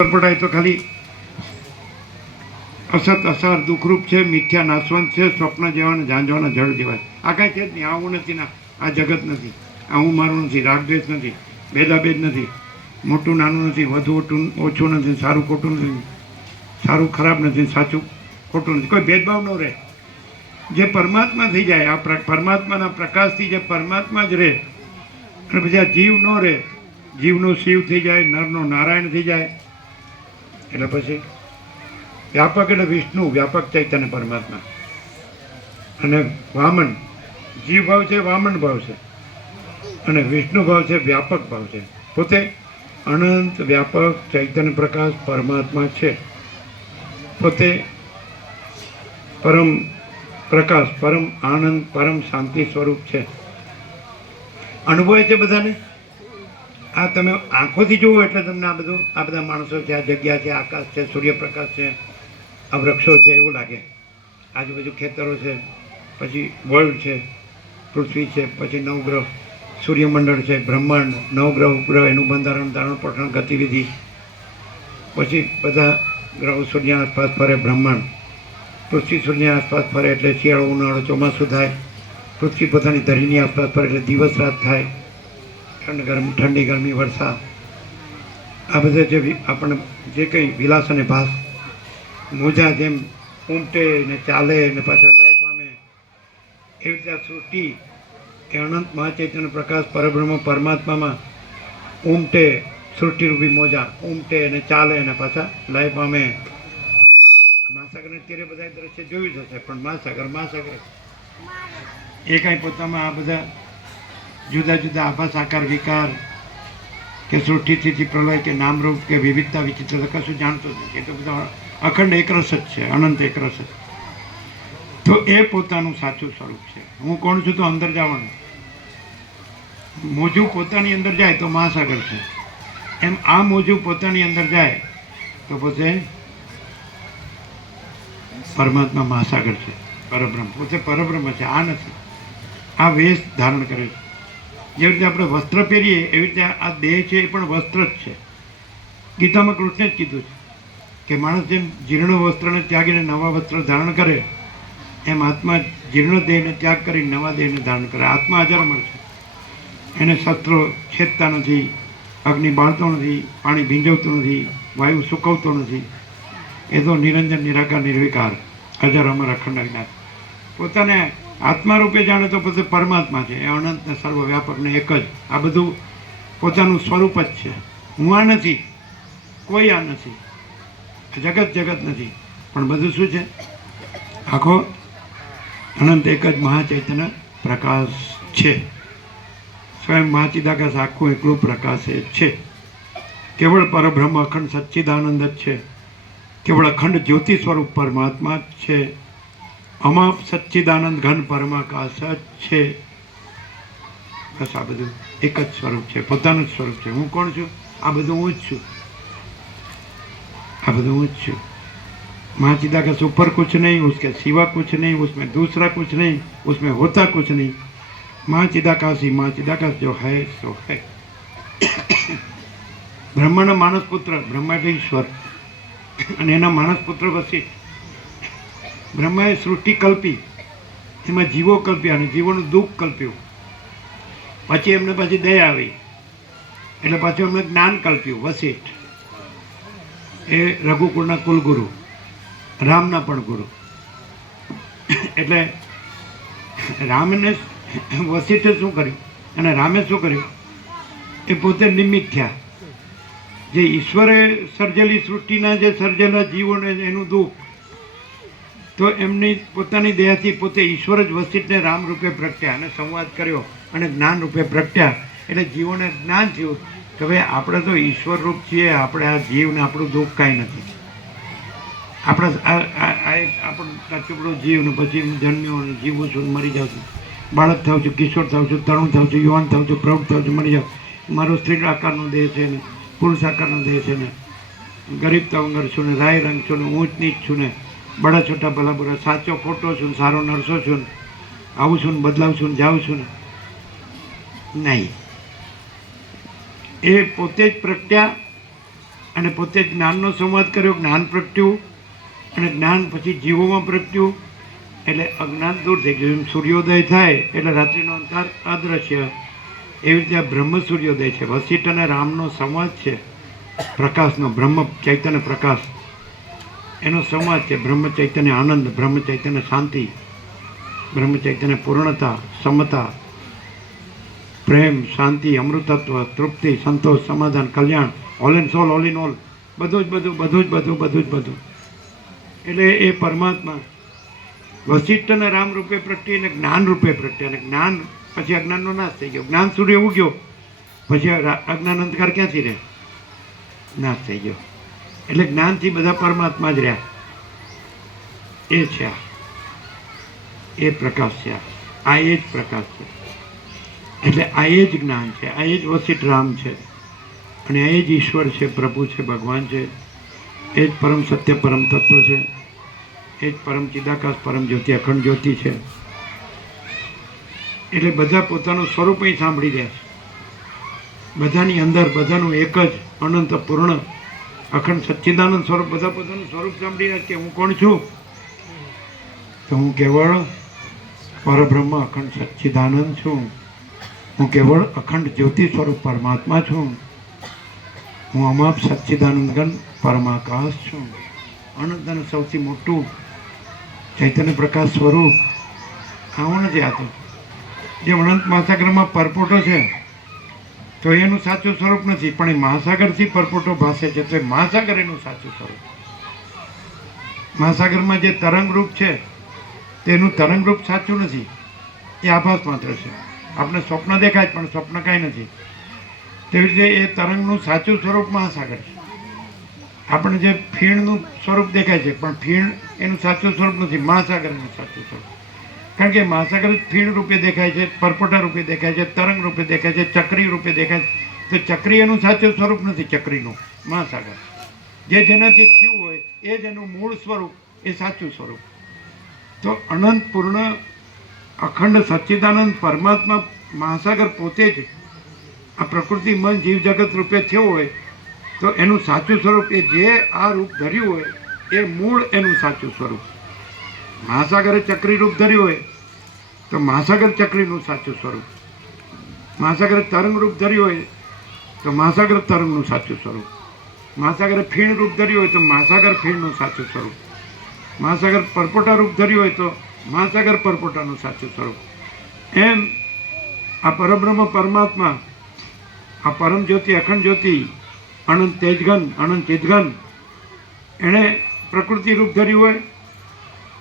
પડાય તો ખાલી અસત અસાર દુઃખરૂપ છે, મિથ્યા નાશવંત છે, સ્વપ્ન જેવા ઝાંઝવાના જળ જેવા. આ કાંઈ છે જ નહીં. આ હું નથી ના, આ જગત નથી, આ હું મારું નથી, રાગદ્વેષ નથી, ભેદાભેદ નથી, મોટું નાનું નથી, વધુ ઓછું નથી, સારું ખોટું નથી, સારું ખરાબ નથી, સાચું ખોટું નથી, કોઈ ભેદભાવ ન રહે. જે પરમાત્મા થઈ જાય, આ પરમાત્માના પ્રકાશથી જે પરમાત્મા જ રહે અને પછી આ જીવ ન રહે, જીવનો શિવ થઈ જાય, નરનો નારાયણ થઈ જાય, એટલે પછી વ્યાપક એટલે વિષ્ણુ, વ્યાપક ચૈતન્ય પરમાત્મા. અને વામન જીવ ભાવ છે, વામન ભાવ છે, અને વિષ્ણુ ભાવ છે, વ્યાપક ભાવ છે. પોતે અનંત વ્યાપક ચૈતન્ય પ્રકાશ પરમાત્મા છે. પોતે પરમ પ્રકાશ, પરમ આનંદ, પરમ શાંતિ સ્વરૂપ છે. અનુભવ છે બધાને. આ તમે આંખોથી જુઓ એટલે તમને આ બધું, આ બધા માણસો છે, આ જગ્યા છે, આકાશ છે, સૂર્યપ્રકાશ છે, આ વૃક્ષો છે, એવું લાગે. આજુબાજુ ખેતરો છે, પછી વર્લ્ડ છે, પૃથ્વી છે, પછી નવગ્રહ, સૂર્યમંડળ છે, બ્રહ્માંડ, નવગ્રહ ઉપગ્રહ, એનું બંધારણ, ધારણ, પોષણ, ગતિવિધિ, પછી બધા ગ્રહો સૂર્યના આસપાસ ફરે, બ્રહ્માંડ, પૃથ્વી સૂર્યની આસપાસ ફરે એટલે શિયાળો, ઉનાળો, ચોમાસું થાય, પૃથ્વી પોતાની ધરીની આસપાસ ફરે એટલે દિવસ રાત થાય, ઠંડી ગરમી વરસાદ, આ બધા જે આપણને જે કંઈ વિલાસ અને ભાસ, મોજા જેમ ઉમટે ને ચાલે ને પાછા લય પામે, એવી રીતે આ સૃષ્ટિ એ અનંત મહાચૈતન્ય પ્રકાશ પરબ્રહ્મ પરમાત્મામાં ઉમટે, સૃષ્ટિરૂપી મોજા ઉમટે અને ચાલે અને પાછા લય પામે. મહાસાગરને અત્યારે બધા દ્રશ્ય જોયું જ હશે, પણ મહાસાગર એ કાંઈ પોતામાં આ બધા જુદા જુદા આભાસ, આકાર, વિકાર કે સૃષ્ટિ, સ્થિતિ, પ્રલય કે નામરૂપ કે વિવિધતા, વિચિત્રતા કશું જાણતો જ નથી. એ તો બધા અખંડ એકરસ જ છે, અનંત એકરસ જ. તો એ પોતાનું સાચું સ્વરૂપ છે. હું કોણ છું તો અંદર જવાનું. મોજું પોતાની અંદર જાય તો મહાસાગર છે. એમ આ મોજું પોતાની અંદર જાય તો પોતે પરમાત્મા મહાસાગર છે, પરબ્રહ્મ. પોતે પરબ્રહ્મ છે, આ નથી. આ વેશ ધારણ કરે છે. જેવી રીતે આપણે વસ્ત્ર પહેરીએ એવી રીતે આ દેહ છે એ પણ વસ્ત્ર જ છે. ગીતામાં કૃષ્ણે જ કીધું છે કે માણસ જેમ જીર્ણ વસ્ત્રને ત્યાગીને નવા વસ્ત્ર ધારણ કરે, એમ આત્મા જીર્ણ દેહને ત્યાગ કરી નવા દેહને ધારણ કરે. આત્મા અજરમર છે. એને શસ્ત્રો છેદતા નથી, અગ્નિ બાળતો નથી, પાણી ભીંજવતું નથી, વાયુ સુકવતો નથી. એ તો નિરંજન, નિરાકાર, નિર્વિકાર, અજર, અમર, અખંડ, અજ્ઞાત. પોતાને આત્મા રૂપે જાણે તો પોતે પરમાત્મા છે. એ અનંત ને સર્વવ્યાપક ને એક જ. આ બધું પોતાનું સ્વરૂપ જ છે. હું આ નથી, કોઈ આ નથી, જગત જગત નથી, પણ બધું શું છે? આખો અનંત એક જ મહાચૈતન્ય પ્રકાશ છે. સ્વયં મહાચિદાકાશ આખું એકલું પ્રકાશ એ છે. કેવળ પરબ્રહ્મ અખંડ સચ્ચિદાનંદ જ છે. કેવળ અખંડ જ્યોતિ સ્વરૂપ પરમાત્મા જ છે. અમાપ સચ્ચિદાનંદ ઘન પરમાકાશ જ છે. બસ આ બધું એક જ સ્વરૂપ છે, પોતાનું જ સ્વરૂપ છે. હું કોણ છું? આ બધું હું જ છું. આ બધું હું જ છું. महाचिदाकाश ऊपर कुछ नहीं, उसके सिवा कुछ नहीं, उसमें दूसरा कुछ नहीं, उसमें होता कुछ नहीं. महाचिदाकाश ही महाचिदाकाश जो है सो है. બ્રહ્માના માનસ પુત્ર, બ્રહ્મા એટલે ઈશ્વર, અને એના માનસ પુત્ર વસિષ્ઠ. બ્રહ્માએ સૃષ્ટિ કલ્પી, એમાં જીવો કલ્પ્યા અને જીવોનું દુઃખ કલ્પ્યું. પછી એમને પછી દયા આવી એટલે પાછું એમને જ્ઞાન કલ્પ્યું. વસિષ્ઠ એ રઘુકુળના કુલગુરુ, રામના પણ ગુરુ. એટલે રામને વસિષ્ઠે શું કર્યું અને રામે શું કર્યું? એ પોતે નિમિત્ત થયા. જે ઈશ્વરે સર્જેલી સૃષ્ટિના જે સર્જેલા જીવોને એનું દુઃખ, તો એમની પોતાની દયાથી પોતે ઈશ્વર જ વસિષ્ઠને રામ રૂપે પ્રગટ્યા અને સંવાદ કર્યો અને જ્ઞાન રૂપે પ્રગટ્યા. એટલે જીવોને જ્ઞાન થયું કે ભાઈ આપણે તો ઈશ્વર રૂપ છીએ, આપણે આ જીવને આપણું દુઃખ કાંઈ નથી. આપણા આપણું ટુકડો જીવ ને પછી જન્મ્યો અને જીવું છું, મરી જાઉં છું, બાળક થાઉં છું, કિશોર થાઉં છું, તરુણ થાઉં છું, યુવાન થાઉં છું, પ્રૌઢ થાઉં છું, મરી જાઉં. મારો સ્ત્રી આકારનો દેહ છે ને, પુરુષ આકારનો દેહ છે ને, ગરીબ તવંગર છું ને, રાય રંગ છું ને, ઊંચ નીચ છું ને, બડા છોટા ભલા બુરા, સાચો ખોટો છું ને, સારો નરસો છું ને, આવું છું ને, બદલાવ છું ને, જાઉં છું ને. નહીં, એ પોતે જ પ્રગટ્યા અને પોતે જ્ઞાનનો સંવાદ કર્યો, જ્ઞાન પ્રગટ્યું અને જ્ઞાન પછી જીવોમાં પ્રગટ્યું એટલે અજ્ઞાન દૂર થઈ ગયું. એમ સૂર્યોદય થાય એટલે રાત્રિનો અંધાર અદ્રશ્ય, એવી રીતે આ બ્રહ્મ સૂર્યોદય છે. વશિષ્ઠ અને રામનો સંવાદ છે, પ્રકાશનો, બ્રહ્મ ચૈતન્ય પ્રકાશ એનો સંવાદ છે. બ્રહ્મ ચૈતન્ય આનંદ, બ્રહ્મ ચૈતન્ય શાંતિ, બ્રહ્મ ચૈતન્ય પૂર્ણતા, સમતા, પ્રેમ, શાંતિ, અમૃતત્વ, તૃપ્તિ, સંતોષ, સમાધાન, કલ્યાણ, all and soul, all in all, બધું જ બધું. એટલે એ પરમાત્મા વશિષ્ઠ અને રામ રૂપે પ્રગટી અને જ્ઞાન રૂપે પ્રગટી. અને જ્ઞાન પછી અજ્ઞાનનો નાશ થઈ ગયો. જ્ઞાન સૂર્ય ઉગ્યો પછી અજ્ઞાન અંધકાર ક્યાંથી રહે? નાશ થઈ ગયો. એટલે જ્ઞાનથી બધા પરમાત્મા જ રહ્યા. એ છે એ પ્રકાશ છે. આ એ જ પ્રકાશ છે. એટલે આ એ જ જ્ઞાન છે, આ એ જ વશિષ્ઠ રામ છે અને આ એ જ ઈશ્વર છે, પ્રભુ છે, ભગવાન છે. એ જ પરમ સત્ય, પરમ તત્વ છે. એ જ પરમ ચિદાકાશ, પરમ જ્યોતિ, અખંડ જ્યોતિ છે. એટલે બધા પોતાનું સ્વરૂપ અહીં સાંભળી રહ્યા છે. બધાની અંદર બધાનું એક જ અનંત પૂર્ણ અખંડ સચ્ચિદાનંદ સ્વરૂપ, બધા પોતાનું સ્વરૂપ સાંભળી રહ્યા છે કે હું કોણ છું? તો હું કેવળ પરબ્રહ્મ અખંડ સચ્ચિદાનંદ છું. હું કેવળ અખંડ જ્યોતિ સ્વરૂપ પરમાત્મા છું. હું અમાપ સચ્ચિદાનંદ ઘન પરમાકાશ છું. અનંત અને સૌથી મોટું ચૈતન્ય પ્રકાશ સ્વરૂપ આવું નથી. આ તો જે અનંત મહાસાગરમાં પરપોટો છે તો એનું સાચું સ્વરૂપ નથી, પણ એ મહાસાગરથી પરપોટો ભાસે છે તો એ મહાસાગર એનું સાચું સ્વરૂપ. મહાસાગરમાં જે તરંગરૂપ છે તેનું તરંગરૂપ સાચું નથી, એ આભાસ માત્ર છે. આપણે સ્વપ્ન દેખાય પણ સ્વપ્ન કાંઈ નથી. તેવી રીતે એ તરંગનું સાચું સ્વરૂપ મહાસાગર છે. આપણને જે ફીણનું સ્વરૂપ દેખાય છે પણ ફીણ એનું સાચું સ્વરૂપ નથી, મહાસાગર એનું સાચું સ્વરૂપ. કારણ કે મહાસાગર ફીણ રૂપે દેખાય છે, પરપોટા રૂપે દેખાય છે, તરંગ રૂપે દેખાય છે, ચક્રી રૂપે દેખાય છે. તો ચક્રી એનું સાચું સ્વરૂપ નથી, ચક્રીનું મહાસાગર જે જેનાથી થયું હોય એ જ એનું મૂળ સ્વરૂપ, એ સાચું સ્વરૂપ. તો અનંત પૂર્ણ અખંડ સચ્ચિદાનંદ પરમાત્મા મહાસાગર પોતે જ આ પ્રકૃતિ મન જીવ જગત રૂપે થયો હોય તો એનું સાચું સ્વરૂપ એ જે આ રૂપ ધર્યું હોય એ મૂળ એનું સાચું સ્વરૂપ. મહાસાગરે ચક્રી રૂપ ધર્યું હોય તો મહાસાગર ચક્રીનું સાચું સ્વરૂપ. મહાસાગરે તરંગ રૂપ ધર્યું હોય તો મહાસાગર તરંગનું સાચું સ્વરૂપ. મહાસાગરે ફીણ રૂપ ધર્યું હોય તો મહાસાગર ફીણનું સાચું સ્વરૂપ. મહાસાગર પરપોટા રૂપ ધર્યું હોય તો મહાસાગર પરપોટાનું સાચું સ્વરૂપ. એમ આ પરબ્રહ્મ પરમાત્મા, આ પરમ જ્યોતિ, અખંડ જ્યોતિ, અનંત તેજઘન, અનંત ચિદઘન, એણે પ્રકૃતિ રૂપ ધર્યું હોય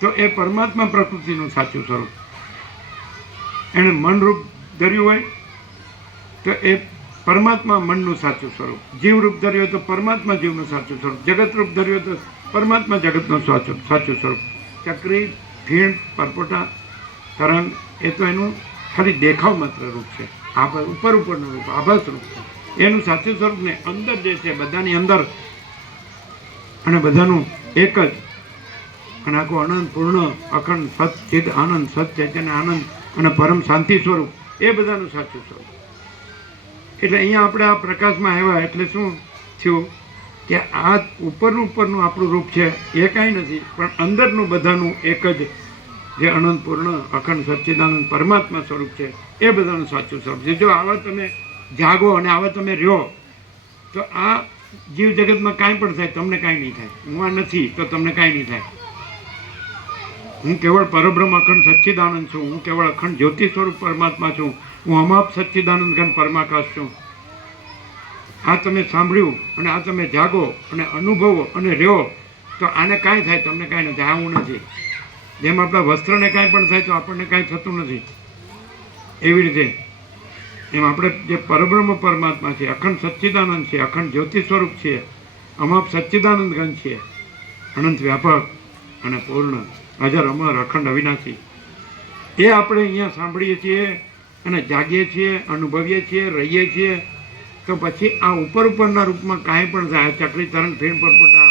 તો એ પરમાત્મા પ્રકૃતિનું સાચું સ્વરૂપ. એણે મન રૂપ ધર્યું હોય તો એ પરમાત્મા મનનું સાચું સ્વરૂપ. જીવ રૂપ ધર્યું હોય તો પરમાત્મા જીવનું સાચું સ્વરૂપ. જગત રૂપ ધર્યું હોય તો પરમાત્મા જગતનું સાચું સ્વરૂપ. ચક્રી, ફીણ, પરપોટા, તરંગ એ તો એનું ખાલી દેખાવ માત્ર રૂપ છે, ઉપરનું રૂપ, આભાસ રૂપ છે. એનું સાચું સ્વરૂપ ને અંદર જે છે બધાની અંદર અને બધાનું એક જ અને આખું અનંત પૂર્ણ અખંડ સત ચિદ આનંદ, સત ચૈતન્ય આનંદ અને પરમ શાંતિ સ્વરૂપ, એ બધાનું સાચું સ્વરૂપ. એટલે અહીંયા આપણે આ પ્રકાશમાં આવ્યા એટલે શું થયું કે આ ઉપરનું આપણું રૂપ છે એ કાંઈ નથી, પણ અંદરનું બધાનું એક જ જે અનંત પૂર્ણ અખંડ સચ્ચિદાનંદ પરમાત્મા સ્વરૂપ છે એ બધાનું સાચું સ્વરૂપ છે. જો આવા તમે જાગો અને આવા તમે રહ્યો તો આ જીવ જગતમાં કાંઈ પણ થાય તમને કાંઈ નહીં થાય. હું આ નથી તો તમને કાંઈ નહીં થાય. હું કેવળ પરબ્રહ્મ અખંડ સચ્ચિદાનંદ છું. હું કેવળ અખંડ જ્યોતિ સ્વરૂપ પરમાત્મા છું. હું અમાપ સચ્ચિદાનંદ ઘન પરમાકાશ છું. આ તમે સાંભળ્યું અને આ તમે જાગો અને અનુભવો અને રહ્યો તો આને કાંઈ થાય તમને કાંઈ નથી. આ હું નથી. જેમ આપણા વસ્ત્રને કાંઈ પણ થાય તો આપણને કાંઈ થતું નથી, એવી રીતે એમ આપણે જે પરબ્રહ્મ પરમાત્મા છે, અખંડ સચ્ચિદાનંદ છે, અખંડ જ્યોતિ સ્વરૂપ છે, અમાપ સચ્ચિદાનંદ ઘન છે, અનંત વ્યાપક અને પૂર્ણ, અજર અમર, અખંડ અવિનાશી, એ આપણે અહીંયા સાંભળીએ છીએ અને જાગીએ છીએ, અનુભવીએ છીએ, રહીએ છીએ. તો પછી આ ઉપરના રૂપમાં કાંઈ પણ થાય, ચકલી, તરંગ, ફીણ, પરપોટા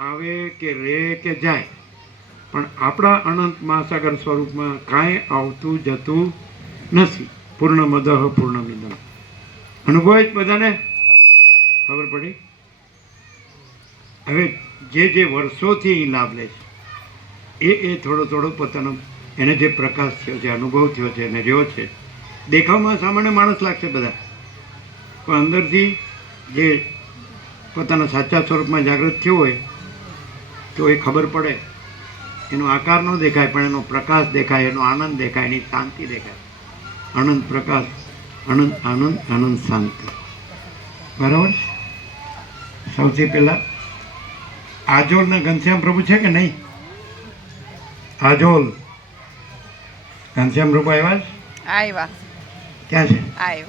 આવે કે રે કે જાય, પણ આપણા અનંત મહાસાગર સ્વરૂપમાં કાંઈ આવતું જતું નથી. પૂર્ણમદઃ પૂર્ણમિદં. અનુભવ જ બધાને ખબર પડી. હવે જે વર્ષોથી અહીં લાભ લે છે એ થોડો થોડો પોતાનો એને જે પ્રકાશ થયો છે, અનુભવ થયો છે અને રહ્યો છે, દેખાવમાં સામાન્ય માણસ લાગશે બધા, પણ અંદરથી જે પોતાના સાચા સ્વરૂપમાં જાગૃત થયો હોય તો એ ખબર પડે. એનો આકાર ન દેખાય પણ એનો પ્રકાશ દેખાય, એનો આનંદ દેખાય, એની શાંતિ દેખાય. આનંદ પ્રકાશ, આનંદ આનંદ આનંદ શાંતિ. બરાબર છે. સૌથી પહેલાં આજોલના ઘનશ્યામ પ્રભુ છે કે નહીં? આજોલ ઘનશ્યામ પ્રભુ આવ્યા છે? આવ્યા. ક્યાં છે? આવ્યો.